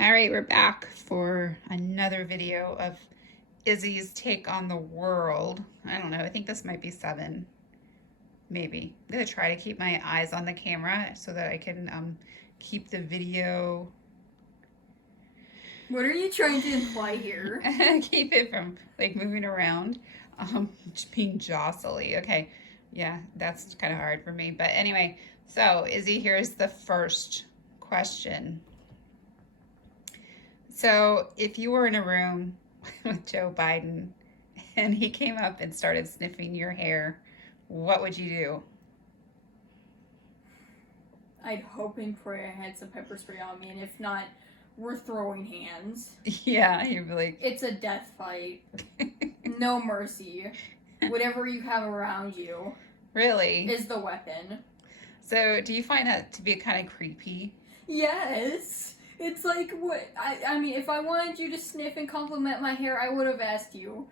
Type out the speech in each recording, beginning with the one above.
All right, we're back for another video of Izzy's take on the world. I don't know, I think this might be 7, maybe. I'm gonna try to keep my eyes on the camera so that I can keep the video. What are you trying to imply here? Keep it from like moving around, being jostly. Okay, yeah, that's kind of hard for me. But anyway, so Izzy, here's the first question. So, if you were in a room with Joe Biden and he came up and started sniffing your hair, what would you do? I'd hope and pray I had some pepper spray on me, and if not, we're throwing hands. Yeah, you'd be like, It's a death fight. No mercy. Whatever you have around you really? is the weapon. So, do you find that to be kind of creepy? Yes. It's like what I mean, if I wanted you to sniff and compliment my hair, I would have asked you.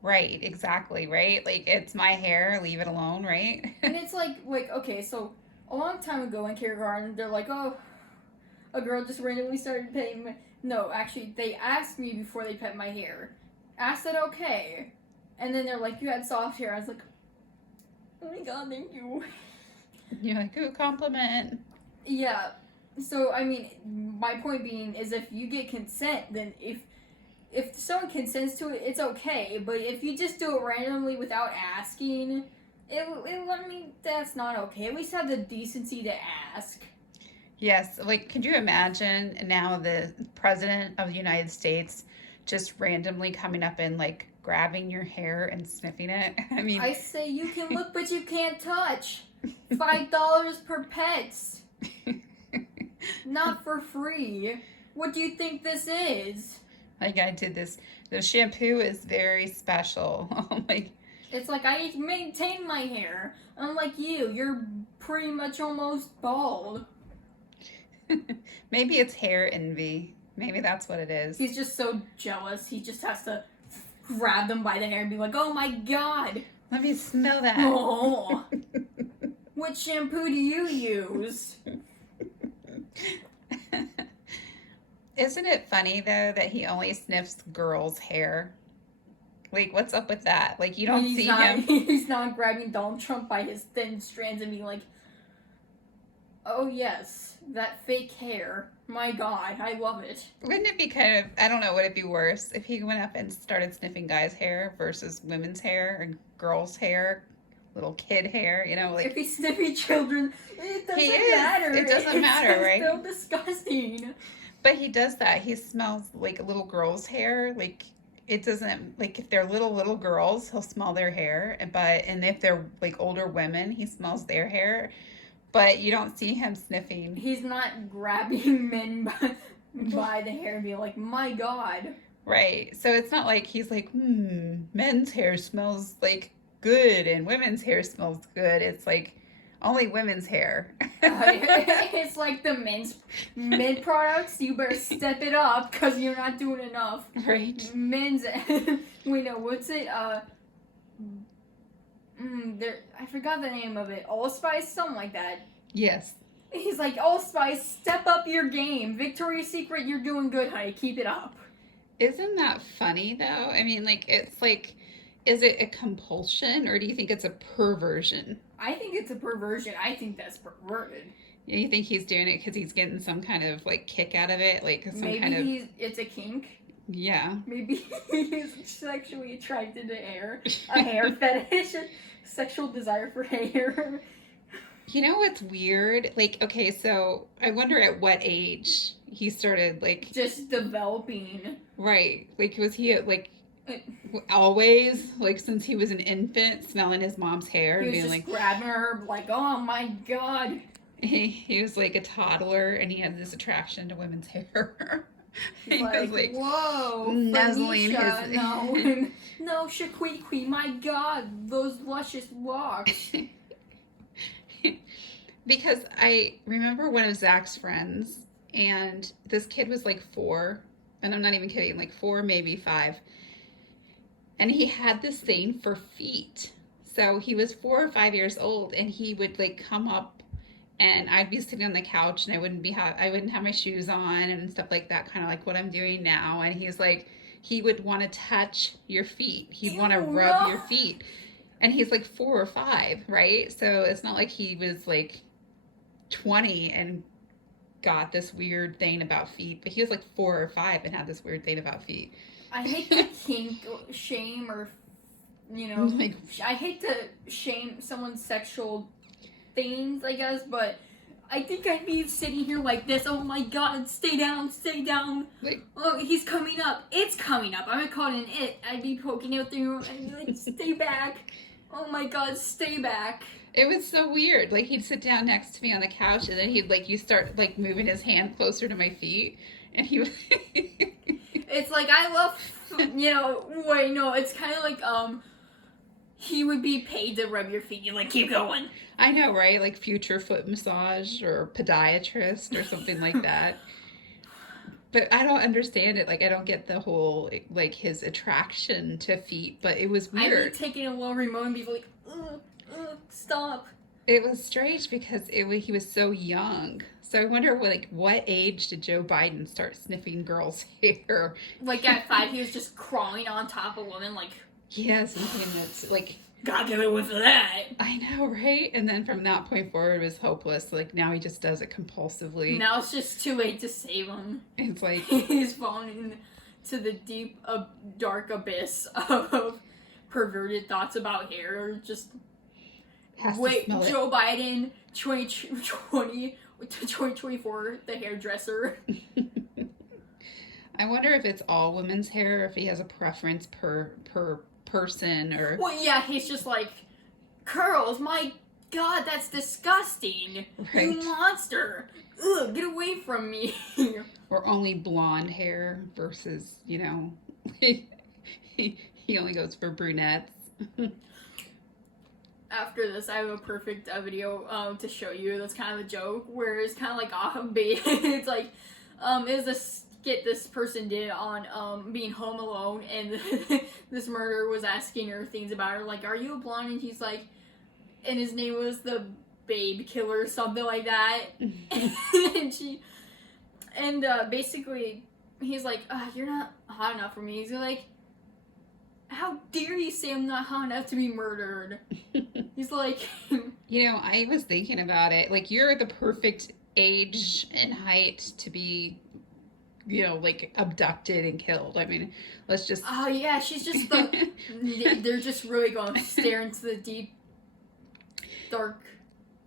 Right, exactly, right? Like, it's my hair, leave it alone, right? And it's like okay, so a long time ago in kindergarten, they're like, oh, a girl just randomly started petting my... No, actually, they asked me before they pet my hair. Asked it okay. And then they're like, you had soft hair. I was like, oh my god, thank you. You're like, ooh, compliment. Yeah. So, I mean, my point being is if you get consent, then if someone consents to it, it's okay. But if you just do it randomly without asking, I mean, that's not okay. At least have the decency to ask. Yes, like, could you imagine now the president of the United States just randomly coming up and like grabbing your hair and sniffing it? I mean, I say you can look, but you can't touch. $5 per pets. Not for free. What do you think this is? like I did this. The shampoo is very special. Like, It's like I maintain my hair. Unlike you, you're pretty much almost bald. maybe it's hair envy. Maybe that's what it is. He's just so jealous. He just has to grab them by the hair and be like, oh my god. Let me smell that. Oh. What shampoo do you use? Isn't it funny though that he only sniffs girls' hair? Like, what's up with that? Like, you don't see him. He's not grabbing Donald Trump by his thin strands and being like, oh yes, that fake hair. My god, I love it. Wouldn't it be kind of, I don't know, would it be worse if he went up and started sniffing guys' hair versus women's hair and girls' hair, little kid hair, you know, like. If he's sniffing children, it doesn't He is. matter. It doesn't matter, right? It's still disgusting. But he does that. He smells like a little girl's hair. Like, it doesn't, like, if they're little girls, he'll smell their hair. And if they're like older women, he smells their hair. But you don't see him sniffing. He's not grabbing men by the hair and being like, my god. Right. So it's not like he's like, men's hair smells like good and women's hair smells good. It's like only women's hair. It's like the men products. You better step it up because you're not doing enough. Right. Men's. Wait, no, what's it? I forgot the name of it. Allspice, something like that. Yes. He's like, Allspice, step up your game. Victoria's Secret, you're doing good, honey. Keep it up. Isn't that funny though? I mean, like, it's like, is it a compulsion or do you think it's a perversion? I think it's a perversion. I think that's perverted. You think he's doing it because he's getting some kind of like kick out of it, like some Maybe kind of it's a kink. yeah. Maybe he's sexually attracted to hair, a hair fetish, sexual desire for hair. You know what's weird? Like, okay, so I wonder at what age he started like Just developing. right. Like, was he like always like since he was an infant smelling his mom's hair He and was being just like grabbing her like, oh my god. he was like a toddler and he had this attraction to women's hair. He's He like, was like whoa, nuzzling Felicia, his no, no, Shaquiqui, my god, those luscious locks. because I remember one of Zach's friends, and this kid was like 4, and I'm not even kidding, like 4, maybe 5, and he had this thing for feet. So he was 4 or 5 years old, and he would like come up and I'd be sitting on the couch and I wouldn't have my shoes on and stuff like that, kind of like what I'm doing now. And he's like, he would want to touch your feet. He'd want to Ew, rub no. your feet. And he's like 4 or 5, right? So it's not like he was like 20 and got this weird thing about feet, but he was like 4 or 5 and had this weird thing about feet. I hate to kink shame or, Like, I hate to shame someone's sexual things, I guess, but I think I'd be sitting here like this. Oh my god, stay down, stay down. like Oh, he's coming up. It's coming up. I'm gonna call it an it. I'd be poking out through. I'd be like, stay back. Oh my god, stay back. it was so weird. Like he'd sit down next to me on the couch, and then he'd like you start like moving his hand closer to my feet, and he was. It's like I love, wait, no, it's kind of like, he would be paid to rub your feet. You're like, keep going. I know, right? Like future foot massage or podiatrist or something like that. But I don't understand it. Like I don't get the whole like his attraction to feet. But it was I'd weird. be taking a little remote and be like, stop. It was strange because he was so young. So I wonder what age did Joe Biden start sniffing girls' hair? Like at 5, he was just crawling on top of women, like, Yeah, something that's like gotta get away with that. I know, right? And then from that point forward, it was hopeless. Like now he just does it compulsively. Now it's just too late to save him. It's like He's fallen into the deep, dark abyss of perverted thoughts about hair. Just has to wait, smell it. Joe Biden, 2020 to 2024, the hairdresser. I wonder if it's all women's hair, or if he has a preference per person, or Well, yeah, he's just like, curls, my god, that's disgusting. right, You monster. Ugh, get away from me. or only blonde hair versus he only goes for brunettes. After this, I have a perfect video to show you. That's kind of a joke, where it's kind of like it's like is a skit this person did on being home alone, and this murderer was asking her things about her, like, are you a blonde? And he's like, and his name was the Babe Killer or something like that. and basically he's like, you're not hot enough for me. He's like, how dare you say I'm not hot enough to be murdered? He's like, I was thinking about it. Like you're the perfect age and height to be, like abducted and killed. I mean, let's just. oh yeah, she's just they're just really going to stare into the deep, dark.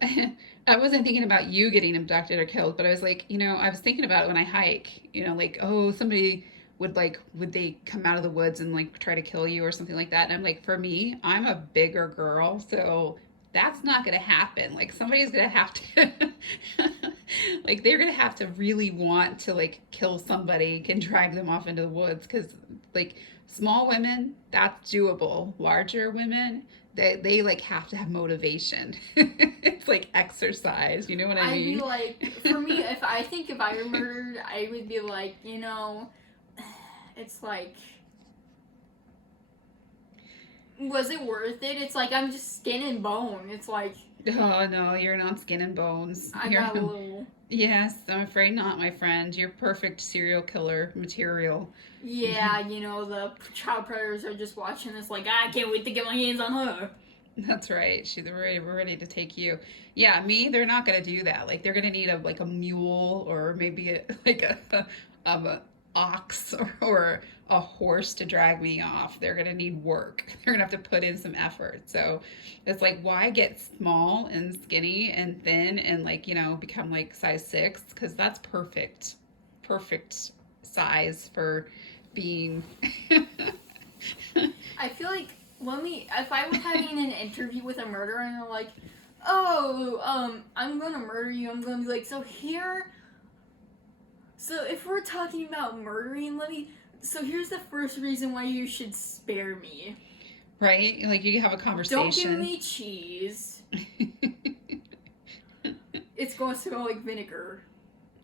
I wasn't thinking about you getting abducted or killed, but I was like, I was thinking about it when I hike, like, oh, somebody would they come out of the woods and like try to kill you or something like that. And I'm like, for me, I'm a bigger girl, so that's not going to happen. Like somebody's going to have to, like they're going to have to really want to like kill somebody, can drag them off into the woods. Cause like small women, that's doable. Larger women, they like have to have motivation. It's like exercise, you know what I mean? I'd be like, for me, if I were murdered, I would be like, it's like, was it worth it? It's like, I'm just skin and bone. It's like, oh no, you're not skin and bones. I got a little. Yes, I'm afraid not, my friend. You're perfect serial killer material. Yeah, the child predators are just watching this like, I can't wait to get my hands on her. That's right. We're ready to take you. Yeah, me, they're not going to do that. Like, they're going to need a mule, or maybe a ox or a horse to drag me off. They're going to need work. They're going to have to put in some effort. So it's like, why get small and skinny and thin and become like size 6? Because that's perfect size for being. I feel like, if I was having an interview with a murderer and they're like, oh, I'm gonna murder you, I'm gonna be like, so if we're talking about murdering, so here's the first reason why you should spare me. Right? Like you have a conversation. Don't give me cheese. It's going to smell like vinegar.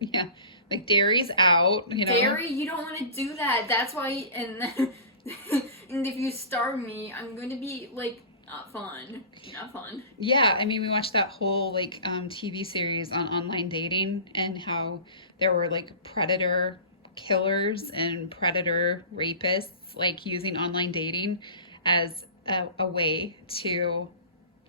Yeah. Like dairy's out, Dairy, you don't want to do that. That's why, and if you starve me, I'm going to be like Not fun. Not fun. Yeah, I mean, we watched that whole like TV series on online dating and how there were like predator killers and predator rapists like using online dating as a way to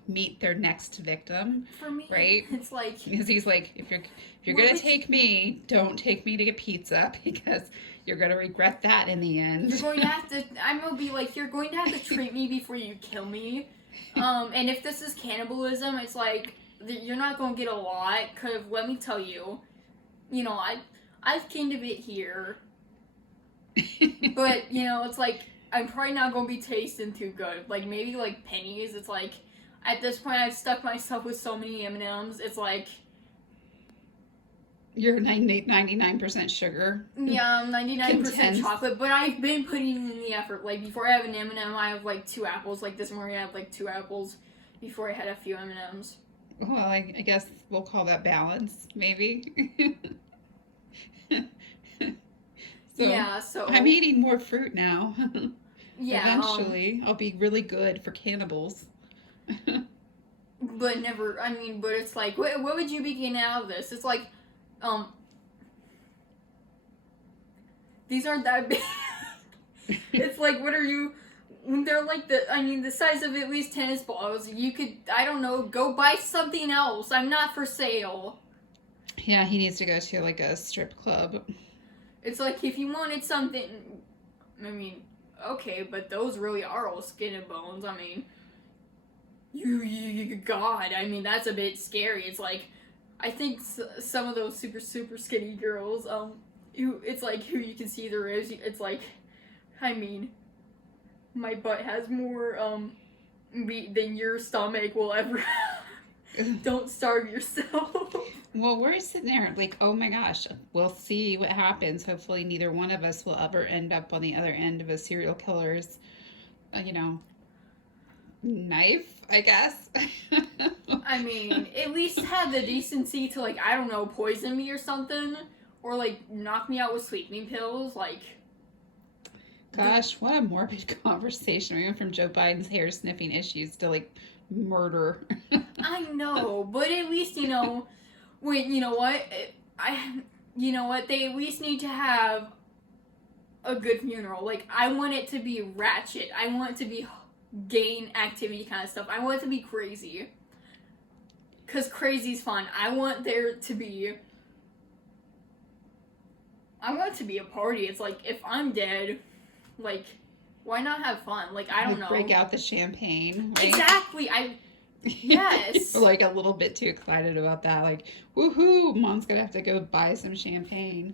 meet their next victim, For me, right? it's like, Because he's like, if you're what gonna would take me, don't take me to get pizza because you're gonna regret that in the end. you're going to have to, I'm gonna be like, you're going to have to treat me before you kill me. And if this is cannibalism, it's like, you're not gonna get a lot, because let me tell you, you know, I've gained a bit here, but, you know, it's like, I'm probably not gonna be tasting too good. Like, maybe, like, pennies, it's like, at this point, I've stuck myself with so many M&Ms, it's like, You're 99% sugar. yeah, I'm 99% Content. chocolate, but I've been putting in the effort. Like, before I have an M&M, I have, like, 2 apples. Like, this morning I have, like, 2 apples before I had a few M&Ms. Well, I guess we'll call that balance, maybe. So Yeah, so... I'm eating more fruit now. Yeah, Eventually, I'll be really good for cannibals. but never, I mean, but it's like, what would you be getting out of this? It's like, these aren't that big. It's like, what are you... They're like the size of at least tennis balls. You could, I don't know, go buy something else. I'm not for sale. Yeah, he needs to go to like a strip club. It's like, if you wanted something, I mean, okay, but those really are all skin and bones. I mean, God, I mean, that's a bit scary. It's like, I think some of those super skinny girls, it's like, who you can see the ribs, it's like, I mean, my butt has more, meat than your stomach will ever. Don't starve yourself. Well, we're sitting there like, oh my gosh, we'll see what happens. Hopefully, neither one of us will ever end up on the other end of a serial killer's, knife, I guess. I mean, at least have the decency to, like, I don't know, poison me or something. Or, like, knock me out with sleeping pills. Like, Gosh, what a morbid conversation. We went from Joe Biden's hair sniffing issues to like murder. I know, but at least, you know, wait, you know what? You know what? They at least need to have a good funeral. Like, I want it to be ratchet. I want it to be gang activity kind of stuff. I want it to be crazy. Because crazy's fun. I want it to be a party. It's like, if I'm dead, like, why not have fun? Like, I don't know. Break out the champagne. Right? Exactly. Yes. You're like a little bit too excited about that. Like, woohoo, Mom's gonna have to go buy some champagne.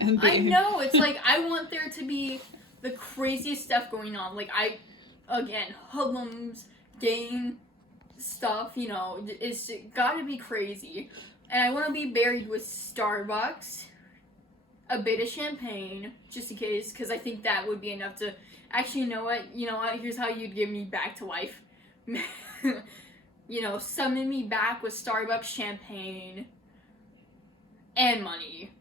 And I know. It's like, I want there to be the craziest stuff going on. Like, again, hoodlums, gang stuff, you know, it's gotta be crazy. And I want to be buried with Starbucks, a bit of champagne, just in case, because I think that would be enough to... Actually, you know what? Here's how you'd give me back to life. You know, summon me back with Starbucks champagne and money.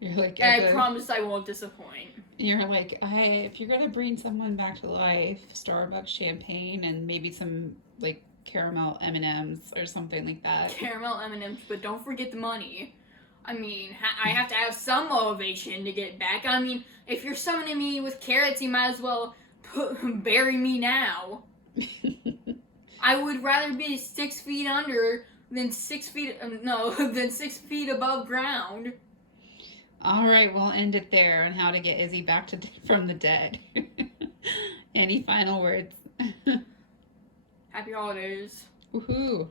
You're like, and I promise I won't disappoint. You're like, if you're gonna bring someone back to life, Starbucks champagne and maybe some like caramel M&Ms or something like that. Caramel M&Ms, but don't forget the money. I mean, I have to have some motivation to get back. I mean, if you're summoning me with carrots, you might as well bury me now. I would rather be 6 feet under than 6 feet, than 6 feet above ground. All right, we'll end it there on how to get Izzy back from the dead. Any final words? Happy holidays. Woohoo.